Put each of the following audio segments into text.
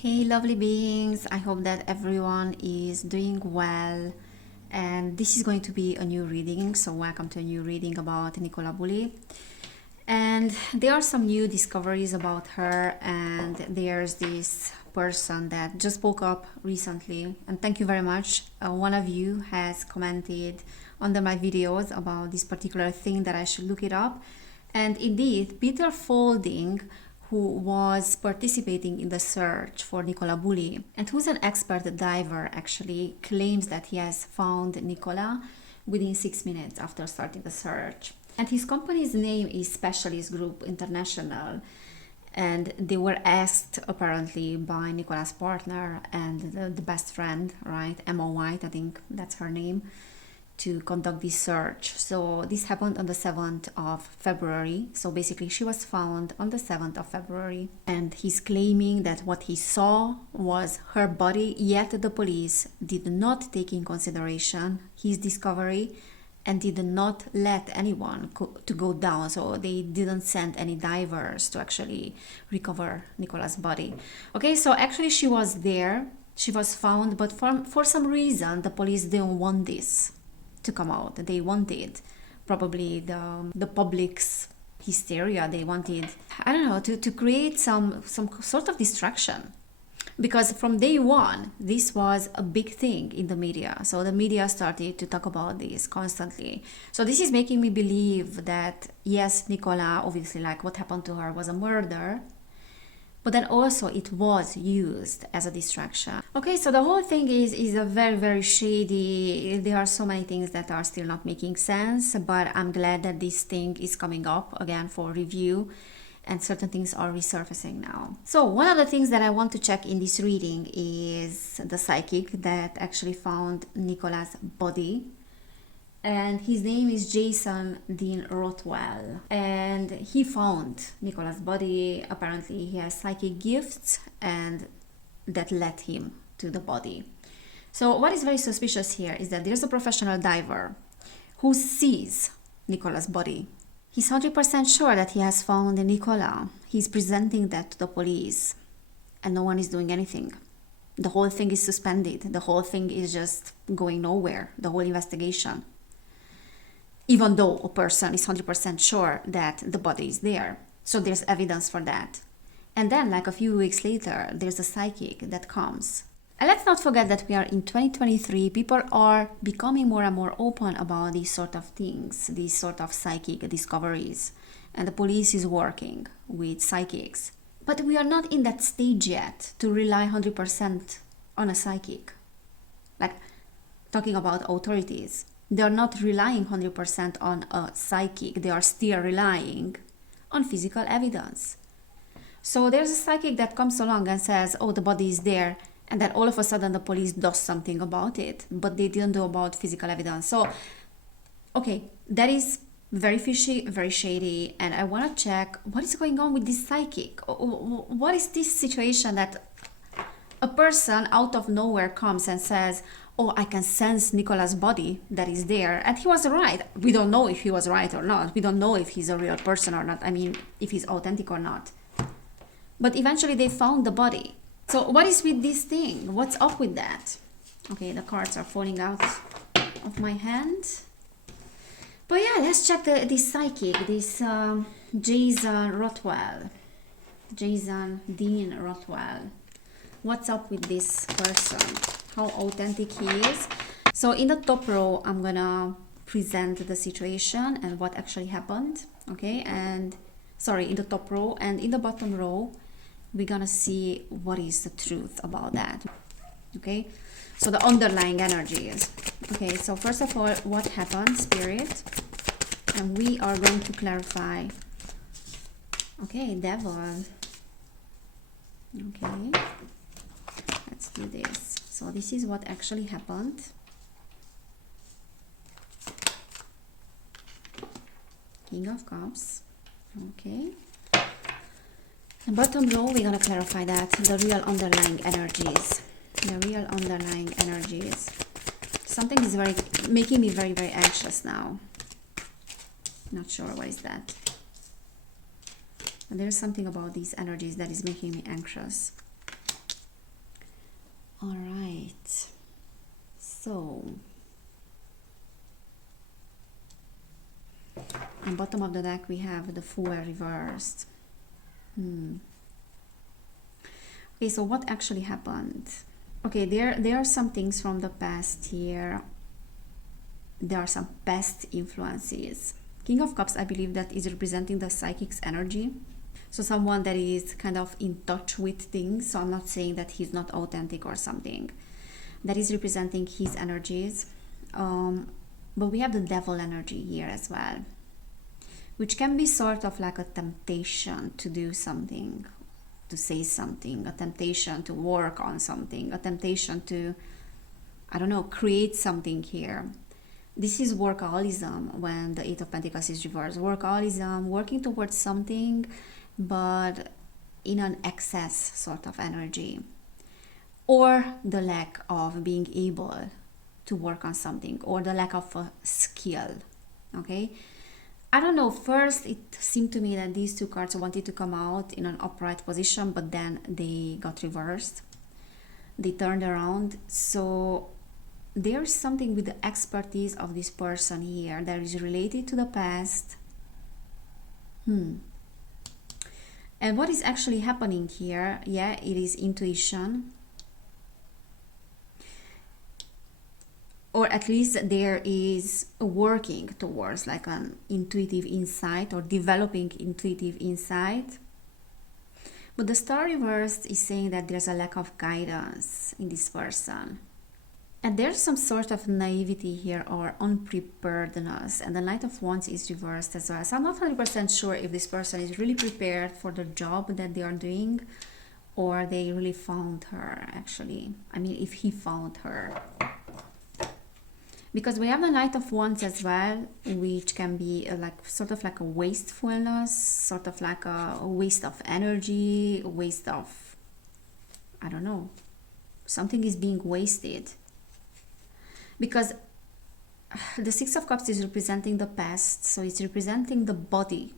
Hey, lovely beings. I hope that everyone is doing well. And this is going to be a new reading. So, welcome to a new reading about Nicola Bulley. And there are some new discoveries about her. And there's this person that just woke up recently. And thank you very much. One of you has commented under my videos about this particular thing that I should look it up. And indeed, Peter Faulding, who was participating in the search for Nicola Bulley and who's an expert diver, actually claims that he has found Nicola within 6 minutes after starting the search. And his company's name is Specialist Group International. And they were asked apparently by Nicola's partner and the best friend, right? Emma White, I think that's her name, to conduct this search. So this happened on the 7th of February. So basically she was found on the 7th of February. And he's claiming that what he saw was her body, yet the police did not take in consideration his discovery and did not let anyone to go down. So they didn't send any divers to actually recover Nicola's body. Okay, so actually she was there. She was found, but for some reason the police didn't want this to come out. They wanted probably the public's hysteria. They wanted, I don't know, to create some sort of distraction, because from day one this was a big thing in the media. So the media started to talk about this constantly. So this is making me believe that yes, Nicola, obviously, like what happened to her was a murder, but then also it was used as a distraction. Okay, so the whole thing is a very shady. There are so many things that are still not making sense, but I'm glad that this thing is coming up again for review and certain things are resurfacing now. So one of the things that I want to check in this reading is the psychic that actually found Nicola's body. And his name is Jason Dean Rothwell, and he found Nicola's body. Apparently he has psychic gifts and that led him to the body. So what is very suspicious here is that there's a professional diver who sees Nicola's body. He's 100% sure that he has found Nicola. He's presenting that to the police and no one is doing anything. The whole thing is suspended. The whole thing is just going nowhere, the whole investigation, even though a person is 100% sure that the body is there. So there's evidence for that. And then like a few weeks later, there's a psychic that comes. And let's not forget that we are in 2023. People are becoming more and more open about these sort of things, these sort of psychic discoveries. And the police is working with psychics. But we are not in that stage yet to rely 100% on a psychic. Like talking about authorities. They are not relying 100% on a psychic. They are still relying on physical evidence. So there's a psychic that comes along and says, oh, the body is there. And then all of a sudden the police does something about it. But they didn't do about physical evidence. So, okay, that is very fishy, very shady. And I want to check what is going on with this psychic. What is this situation that a person out of nowhere comes and says, oh, I can sense Nicola's body that is there. And he was right. We don't know if he was right or not. We don't know if he's a real person or not. I mean, if he's authentic or not. But eventually they found the body. So what is with this thing? What's up with that? Okay, the cards are falling out of my hand. But yeah, let's check this psychic, this Jason Rothwell. Jason Dean Rothwell. What's up with this person? How authentic he is. So in the top row, I'm gonna present the situation and what actually happened. Okay, and sorry, in the top row, and in the bottom row, we're gonna see what is the truth about that. Okay, so the underlying energies. Okay, so first of all, what happened, Spirit? And we are going to clarify. Okay, Devil. Okay, let's do this. So this is what actually happened. King of Cups. Okay. The bottom row, we're gonna clarify that. The real underlying energies. The real underlying energies. Something is making me very anxious now. Not sure what is that. But there's something about these energies that is making me anxious. All right. So, on bottom of the deck we have the Fool reversed. Okay, so what actually happened? Okay, there are some things from the past here. There are some past influences. King of Cups, I believe that is representing the psychic's energy. So someone that is kind of in touch with things. So I'm not saying that he's not authentic or something. That is representing his energies. But we have the devil energy here as well, which can be sort of like a temptation to do something, to say something, a temptation to work on something, a temptation to, I don't know, create something here. This is workaholism when the Eight of Pentacles is reversed. Workaholism, working towards something, but in an excess sort of energy. Or the lack of being able to work on something, or the lack of a skill, okay? I don't know, first it seemed to me that these two cards wanted to come out in an upright position, but then they got reversed. They turned around. So there's something with the expertise of this person here that is related to the past. And what is actually happening here? Yeah, it is intuition. Or at least there is working towards like an intuitive insight or developing intuitive insight. But the Star reversed is saying that there's a lack of guidance in this person. And there's some sort of naivety here or unpreparedness. And the Knight of Wands is reversed as well. So I'm not 100% sure if this person is really prepared for the job that they are doing, or they really found her actually. I mean, if he found her. Because we have the Knight of Wands as well, which can be sort of like a wastefulness, sort of like a waste of energy, a waste of, I don't know, something is being wasted. Because the Six of Cups is representing the past, so it's representing the body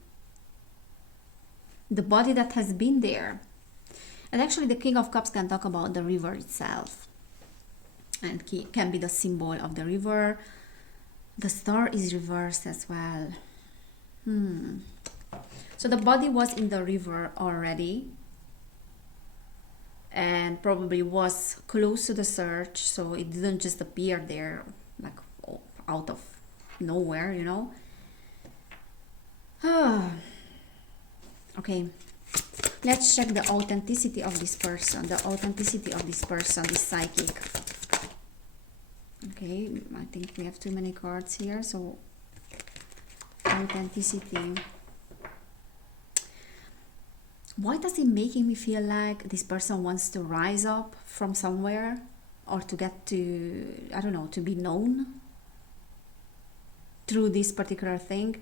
that has been there. And actually the King of Cups can talk about the river itself, and can be the symbol of the river. The Star is reversed as well. So the body was in the river already, and probably was close to the search, so it didn't just appear there like out of nowhere, you know. Okay, let's check the authenticity of this person. The authenticity of this person, this psychic. Okay, I think we have too many cards here, so authenticity. Why does it making me feel like this person wants to rise up from somewhere, or to get to, I don't know, to be known through this particular thing?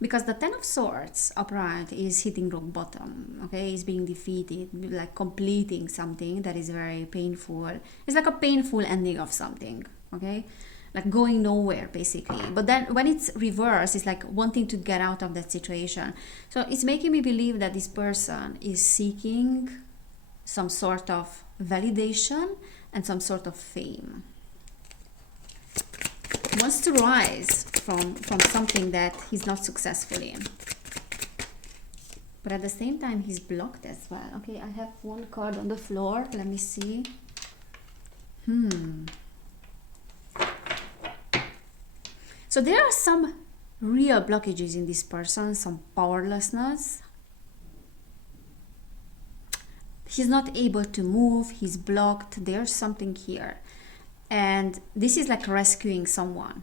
Because the Ten of Swords upright is hitting rock bottom, okay? Is being defeated, like completing something that is very painful. It's like a painful ending of something, okay? Like going nowhere basically. But then when it's reversed, it's like wanting to get out of that situation. So it's making me believe that this person is seeking some sort of validation and some sort of fame. Wants to rise from something that he's not successful in. But at the same time he's blocked as well. Okay, I have one card on the floor. Let me see. So there are some real blockages in this person, some powerlessness. He's not able to move, he's blocked, there's something here. And this is like rescuing someone.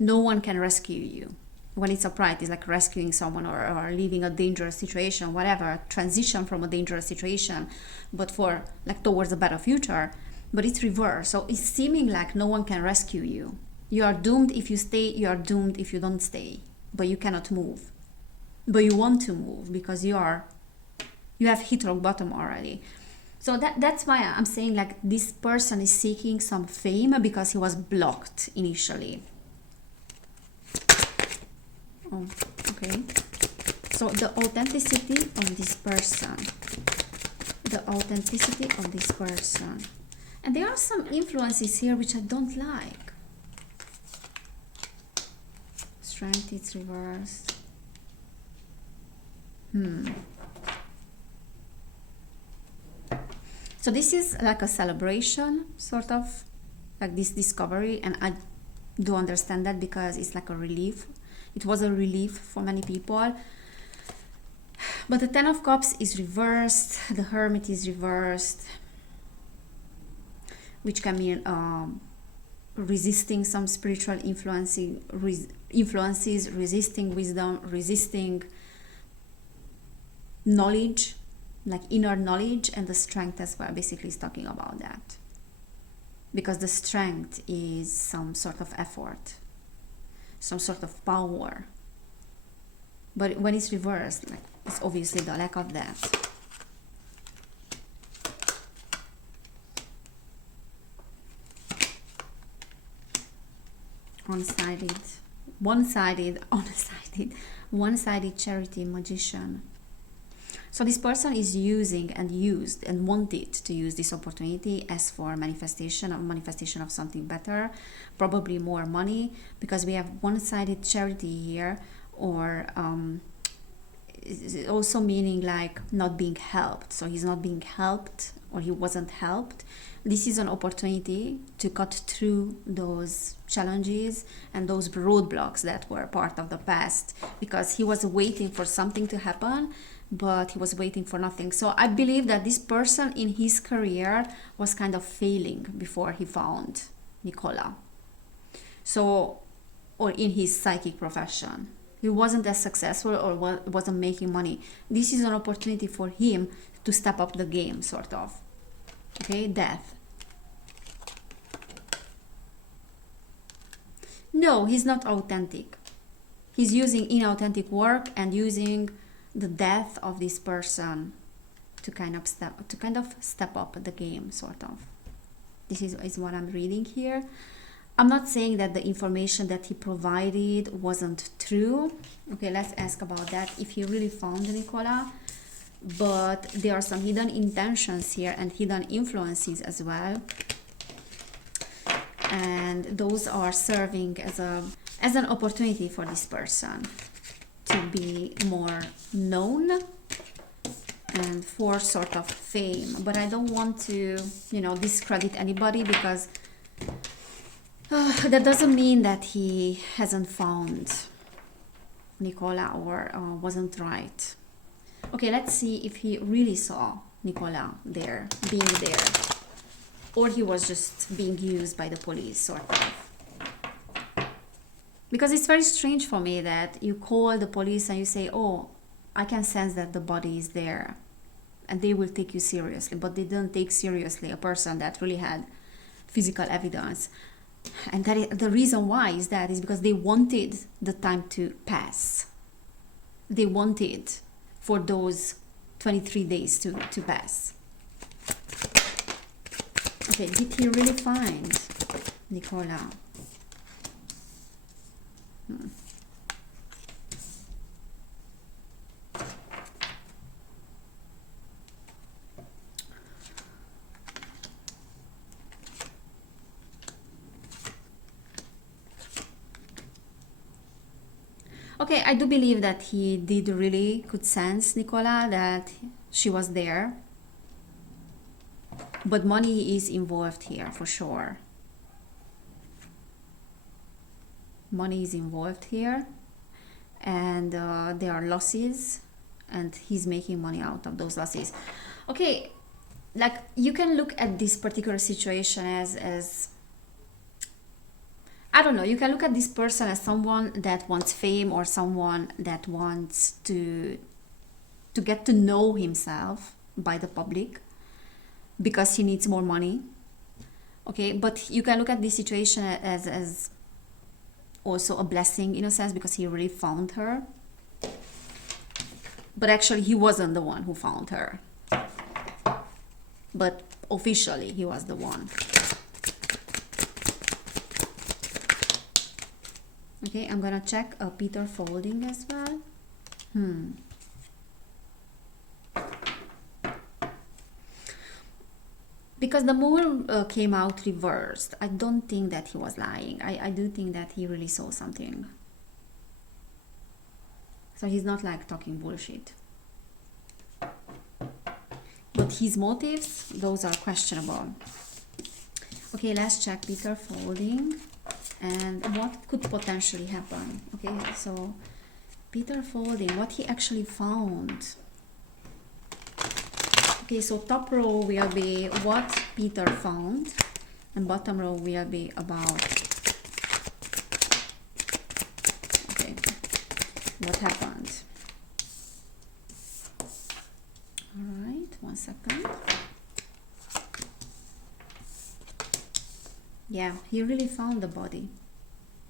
No one can rescue you. When it's upright, it's like rescuing someone, or leaving a dangerous situation, whatever, transition from a dangerous situation, but for like towards a better future. But it's reversed, so it's seeming like no one can rescue you. You are doomed if you stay, you are doomed if you don't stay. But you cannot move. But you want to move because you have hit rock bottom already. So that's why I'm saying like this person is seeking some fame because he was blocked initially. Oh, okay. So the authenticity of this person. The authenticity of this person. And there are some influences here which I don't like. Strength is reversed. So this is like a celebration, sort of, like this discovery, and I do understand that because it's like a relief. It was a relief for many people. But the Ten of Cups is reversed, the Hermit is reversed, which can mean resisting some spiritual influences, resisting wisdom, resisting knowledge, like inner knowledge, and the Strength as well basically is talking about that. Because the Strength is some sort of effort, some sort of power. But when it's reversed, like, it's obviously the lack of that. One-sided charity, Magician. So this person is using and used and wanted to use this opportunity as for manifestation of something better, probably more money, because we have one-sided charity here, or also meaning like not being helped. So he's not being helped, or he wasn't helped. This is an opportunity to cut through those challenges and those roadblocks that were part of the past, because he was waiting for something to happen, but he was waiting for nothing. So I believe that this person in his career was kind of failing before he found Nicola. So, or in his psychic profession, he wasn't as successful or wasn't making money. This is an opportunity for him to step up the game, sort of. Okay, Death. No, he's not authentic. He's using inauthentic work and using the death of this person to kind of step up the game, sort of. This is what I'm reading here. I'm not saying that the information that he provided wasn't true. Okay, let's ask about that, if he really found Nicola. But there are some hidden intentions here and hidden influences as well. And those are serving as an opportunity for this person to be more known and for sort of fame. But I don't want to, discredit anybody, because that doesn't mean that he hasn't found Nicola or wasn't right. Okay, let's see if he really saw Nicola being there, or he was just being used by the police, sort of. Because it's very strange for me that you call the police and you say, oh, I can sense that the body is there, and they will take you seriously, but they don't take seriously a person that really had physical evidence. And the reason why is because they wanted the time to pass. They wanted for those 23 days to pass. Okay, did he really find Nicola? Okay, I do believe that he could sense Nicola, that she was there. But money is involved here for sure. Money is involved here, and there are losses, and he's making money out of those losses. Okay, like you can look at this particular situation as I don't know, you can look at this person as someone that wants fame, or someone that wants to get to know himself by the public because he needs more money. Okay, but you can look at this situation as also a blessing in a sense, because he really found her. But actually he wasn't the one who found her. But officially he was the one. Okay, I'm gonna check Peter Faulding as well. Because the moon came out reversed. I don't think that he was lying. I do think that he really saw something. So he's not like talking bullshit. But his motives, those are questionable. Okay, let's check Peter Faulding and what could potentially happen. Okay, so Peter Faulding, what he actually found. Okay, so top row will be what Peter found, and bottom row will be about, okay, what happened. All right, 1 second. Yeah, he really found the body.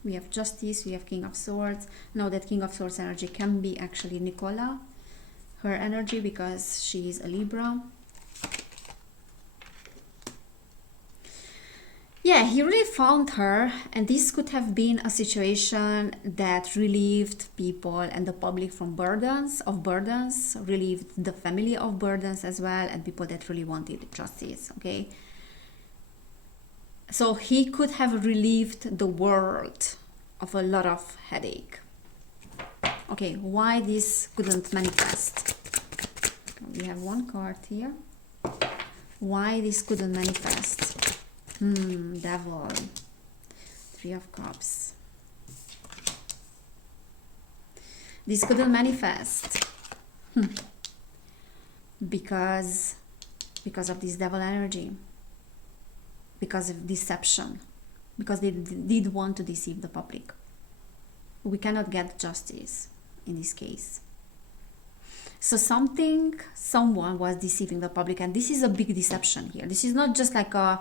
We have Justice, we have King of Swords. Now that King of Swords energy can be actually Nicola, her energy, because she is a Libra. Yeah, he really found her, and this could have been a situation that relieved people and the public from burdens, relieved the family of burdens as well, and people that really wanted justice, okay? So he could have relieved the world of a lot of headache. Okay, why this couldn't manifest? We have one card here. Why this couldn't manifest? Devil. 3 of Cups. This couldn't manifest. Because of this devil energy. Because of deception. Because they did want to deceive the public. We cannot get justice in this case. So someone was deceiving the public, and this is a big deception here. This is not just like a,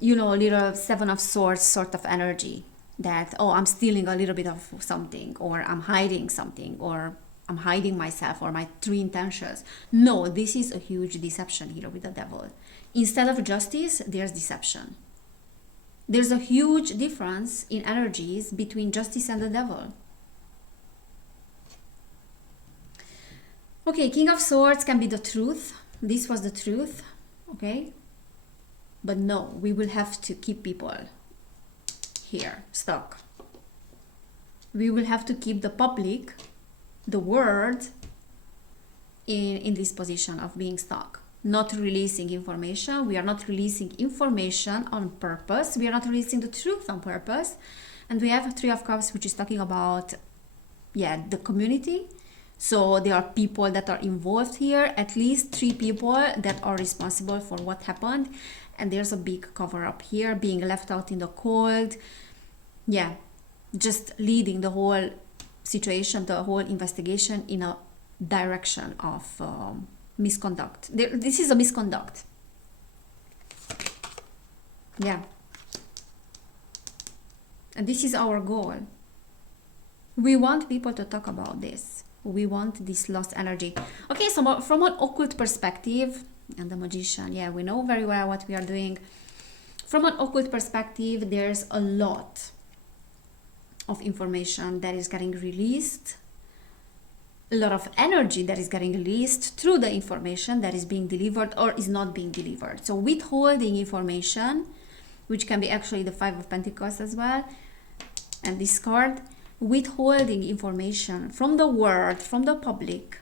little 7 of Swords sort of energy that, oh, I'm stealing a little bit of something, or I'm hiding something, or I'm hiding myself, or my true intentions. No, this is a huge deception here with the devil. Instead of justice, there's deception. There's a huge difference in energies between justice and the devil. Okay, King of Swords can be the truth. This was the truth, okay? But no, we will have to keep people here, stuck. We will have to keep the public, the world, in this position of being stuck. Not releasing information. We are not releasing information on purpose. We are not releasing the truth on purpose. And we have 3 of Cups, which is talking about, the community. So there are people that are involved here, at least 3 people that are responsible for what happened. And there's a big cover up here, being left out in the cold. Yeah, just leading the whole situation, the whole investigation in a direction of misconduct. This is a misconduct. Yeah. And this is our goal. We want people to talk about this. We want this lost energy. Okay, so from an occult perspective, and the Magician, yeah, we know very well what we are doing. From an occult perspective, there's a lot of information that is getting released, a lot of energy that is getting released through the information that is being delivered or is not being delivered. So withholding information, which can be actually the 5 of Pentacles as well, and this card, withholding information from the world, from the public,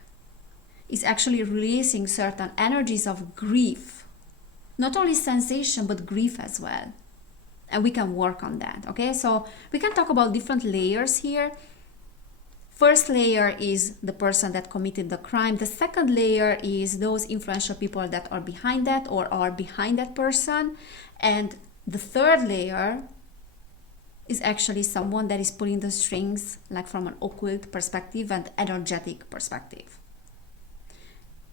is actually releasing certain energies of grief. Not only sensation, but grief as well. And we can work on that, okay? So we can talk about different layers here. First layer is the person that committed the crime. The second layer is those influential people that are behind that or are behind that person. And the third layer is actually someone that is pulling the strings, like from an occult perspective and energetic perspective.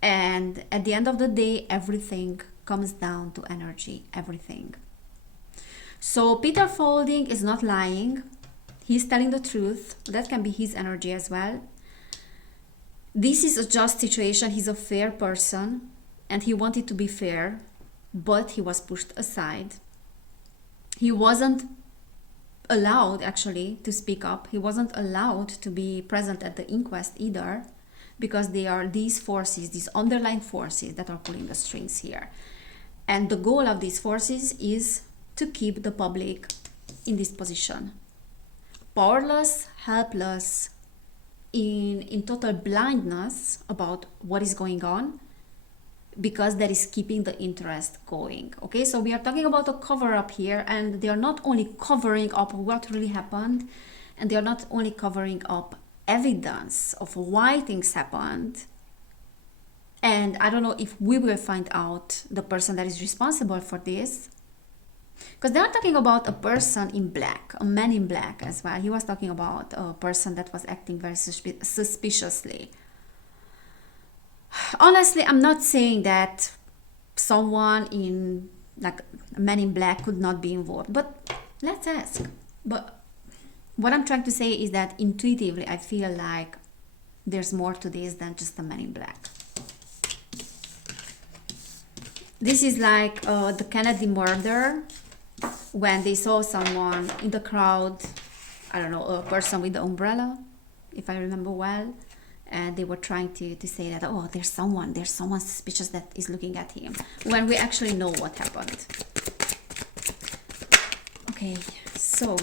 And at the end of the day, everything comes down to energy, everything. So Peter Faulding is not lying. He's telling the truth. That can be his energy as well. This is a just situation. He's a fair person and he wanted to be fair, but he was pushed aside. He wasn't allowed actually to speak up. He wasn't allowed to be present at the inquest either, because they are these forces, these underlying forces that are pulling the strings here. And the goal of these forces is to keep the public in this position. Powerless, helpless, in total blindness about what is going on, because that is keeping the interest going. Okay, so we are talking about a cover-up here, and they are not only covering up what really happened, and they are not only covering up evidence of why things happened. And I don't know if we will find out the person that is responsible for this, because they are talking about a person in black, a man in black as well. He was talking about a person that was acting very suspiciously. Honestly, I'm not saying that someone in, like, a man in black could not be involved, but let's ask. But what I'm trying to say is that intuitively I feel like there's more to this than just a man in black. This is like the Kennedy murder, when they saw someone in the crowd, I don't know, a person with the umbrella, if I remember well, and they were trying to say that, oh, there's someone suspicious that is looking at him, when we actually know what happened. Okay, so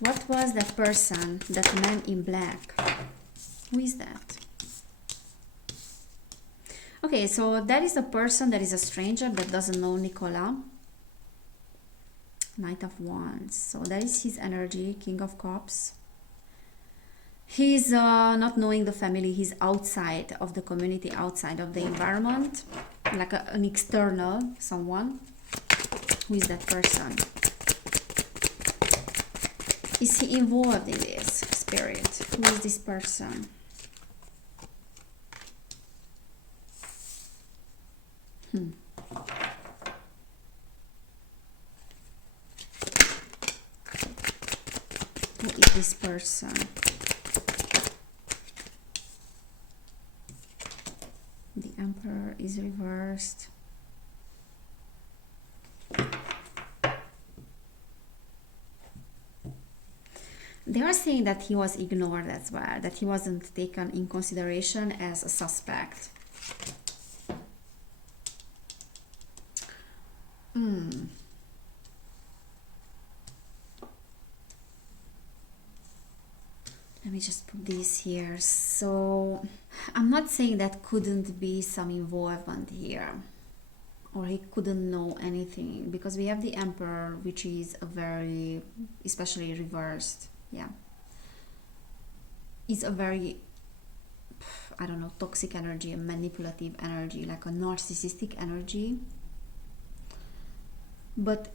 what was that person, that man in black? Who is that? Okay, so that is a person that is a stranger that doesn't know Nicola. Knight of Wands. So that is his energy, King of Cups. He's not knowing the family. He's outside of the community, outside of the environment, like an external someone. Who is that person? Is he involved in this spirit? Who is this person? Who is this person? The Emperor is reversed. They are saying that he was ignored as well, that he wasn't taken in consideration as a suspect. Let me just put this here. So I'm not saying that couldn't be some involvement here, or he couldn't know anything, because we have the Emperor, which is a very, especially reversed, yeah, is a very, I don't know, toxic energy, a manipulative energy, like a narcissistic energy. But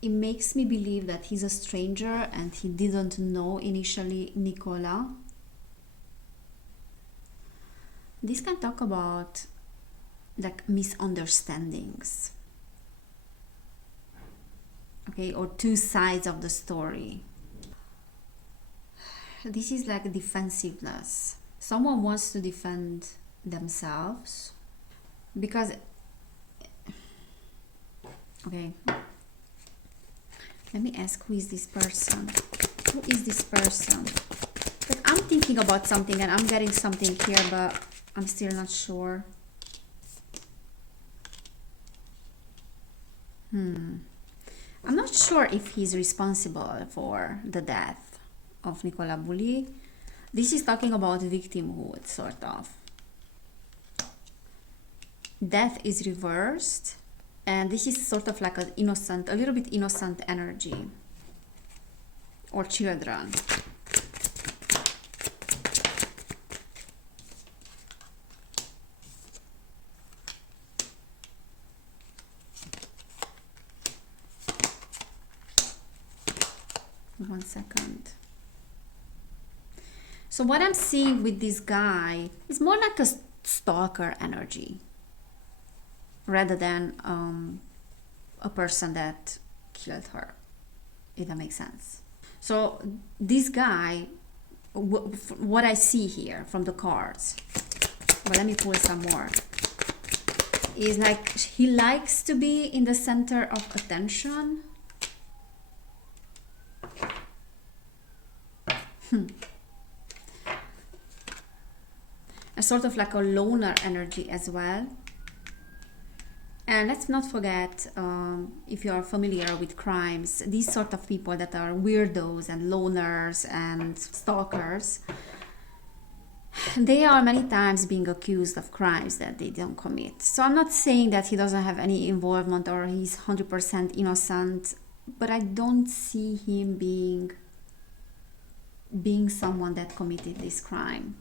it makes me believe that he's a stranger and he didn't know initially Nicola. This can talk about like misunderstandings, okay, or two sides of the story. This is like defensiveness. Someone wants to defend themselves because, okay, let me ask, who is this person? Who is this person? But I'm thinking about something and I'm getting something here, but I'm still not sure. I'm not sure if he's responsible for the death of Nicola Bulley. This is talking about victimhood, sort of. Death is reversed, and this is sort of like an innocent, a little bit innocent energy, or children. One second. So what I'm seeing with this guy is more like a stalker energy rather than a person that killed her, if that makes sense. So this guy, what I see here from the cards, well, let me pull some more, is like he likes to be in the center of attention. A sort of like a loner energy as well. And let's not forget, if you are familiar with crimes, these sort of people that are weirdos and loners and stalkers, they are many times being accused of crimes that they don't commit. So I'm not saying that he doesn't have any involvement or he's 100% innocent, but I don't see him being someone that committed this crime.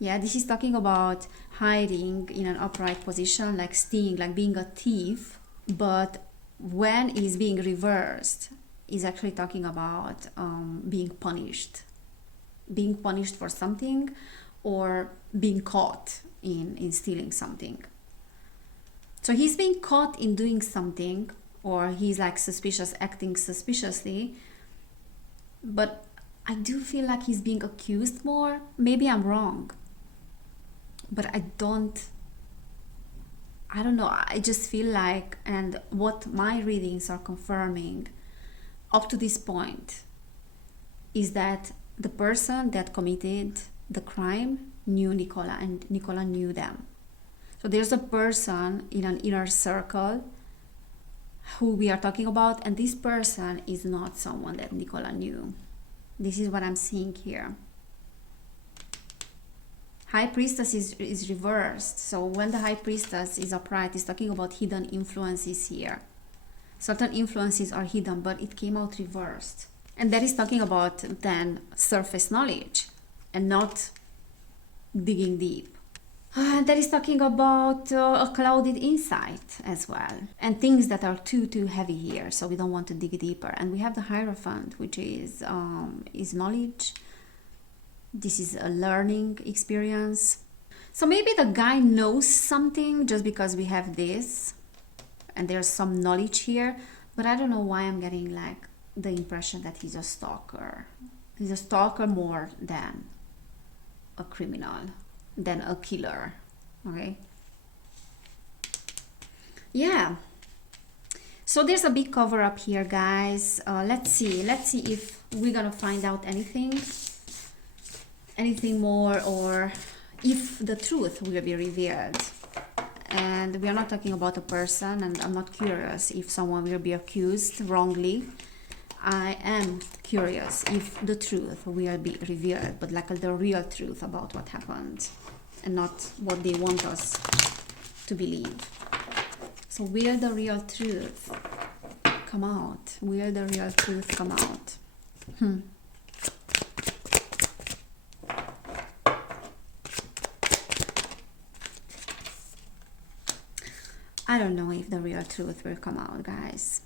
Yeah, this is talking about hiding in an upright position, like stealing, like being a thief. But when it is being reversed, is actually talking about being punished for something, or being caught in stealing something. So he's being caught in doing something, or he's like suspicious, acting suspiciously, but I do feel like he's being accused more. Maybe I'm wrong, but I don't know. I just feel like, and what my readings are confirming up to this point, is that the person that committed the crime knew Nicola, and Nicola knew them. So there's a person in an inner circle who we are talking about, and this person is not someone that Nicola knew. This is what I'm seeing here. High Priestess is reversed. So when the High Priestess is upright, it's talking about hidden influences here. Certain influences are hidden, but it came out reversed. And that is talking about then surface knowledge and not digging deep. That is talking about a clouded insight as well, and things that are too heavy here, so we don't want to dig deeper. And we have the Hierophant, which is knowledge. This is a learning experience. So maybe the guy knows something just because we have this, and there's some knowledge here, but I don't know why I'm getting like the impression that he's a stalker. He's a stalker more than a criminal, than a killer. Okay. Yeah. So there's a big cover up here, guys. Let's see if we're gonna find out anything more, or if the truth will be revealed. And we are not talking about a person, and I'm not curious if someone will be accused wrongly. I am curious if the truth will be revealed, but like the real truth about what happened, and not what they want us to believe. So will the real truth come out? Will the real truth come out? I don't know if the real truth will come out, guys.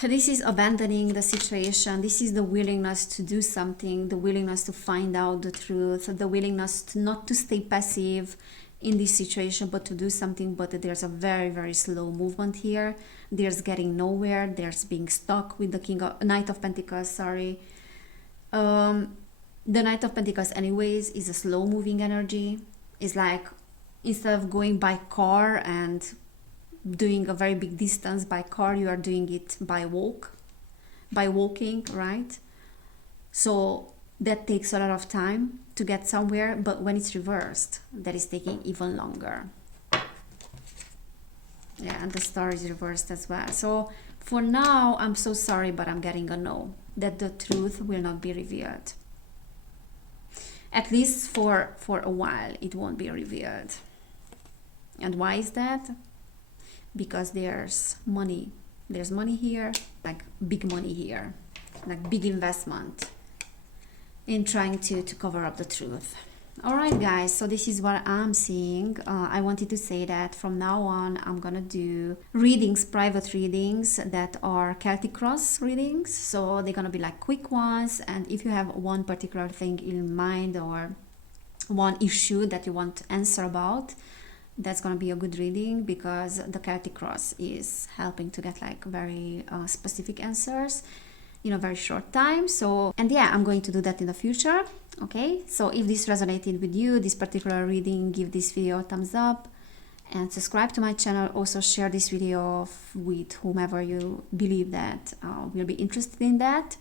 This is abandoning the situation. This is the willingness to do something, the willingness to find out the truth, the willingness to not to stay passive in this situation, but to do something. But there's a very slow movement here. There's getting nowhere. There's being stuck with the Knight of Pentacles, sorry. The Knight of Pentacles anyways is a slow moving energy. It's like, instead of going by car and doing a very big distance by car, you are doing it by walking, right? So that takes a lot of time to get somewhere, but when it's reversed, that is taking even longer. Yeah, and the Star is reversed as well. So for now, I'm so sorry, but I'm getting a no, that the truth will not be revealed. At least for a while, it won't be revealed. And why is that? Because there's money. There's money here, like big money here, like big investment in trying to cover up the truth. All right, guys, so this is what I'm seeing. I wanted to say that from now on, I'm gonna do readings, private readings that are Celtic Cross readings. So they're gonna be like quick ones. And if you have one particular thing in mind or one issue that you want to answer about, that's gonna be a good reading, because the Celtic Cross is helping to get like very specific answers in a very short time. So, and yeah, I'm going to do that in the future. Okay, so if this resonated with you, this particular reading, give this video a thumbs up and subscribe to my channel. Also share this video with whomever you believe that will be interested in that.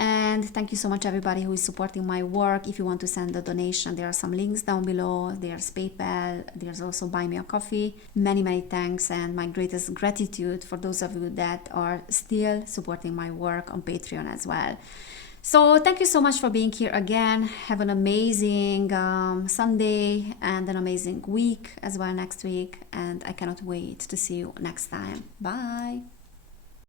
And thank you so much everybody who is supporting my work. If you want to send a donation, there are some links down below. There's PayPal, there's also Buy Me a Coffee. Many thanks, and my greatest gratitude for those of you that are still supporting my work on Patreon as well. So thank you so much for being here again. Have an amazing Sunday and an amazing week as well next week. And I cannot wait to see you next time. Bye.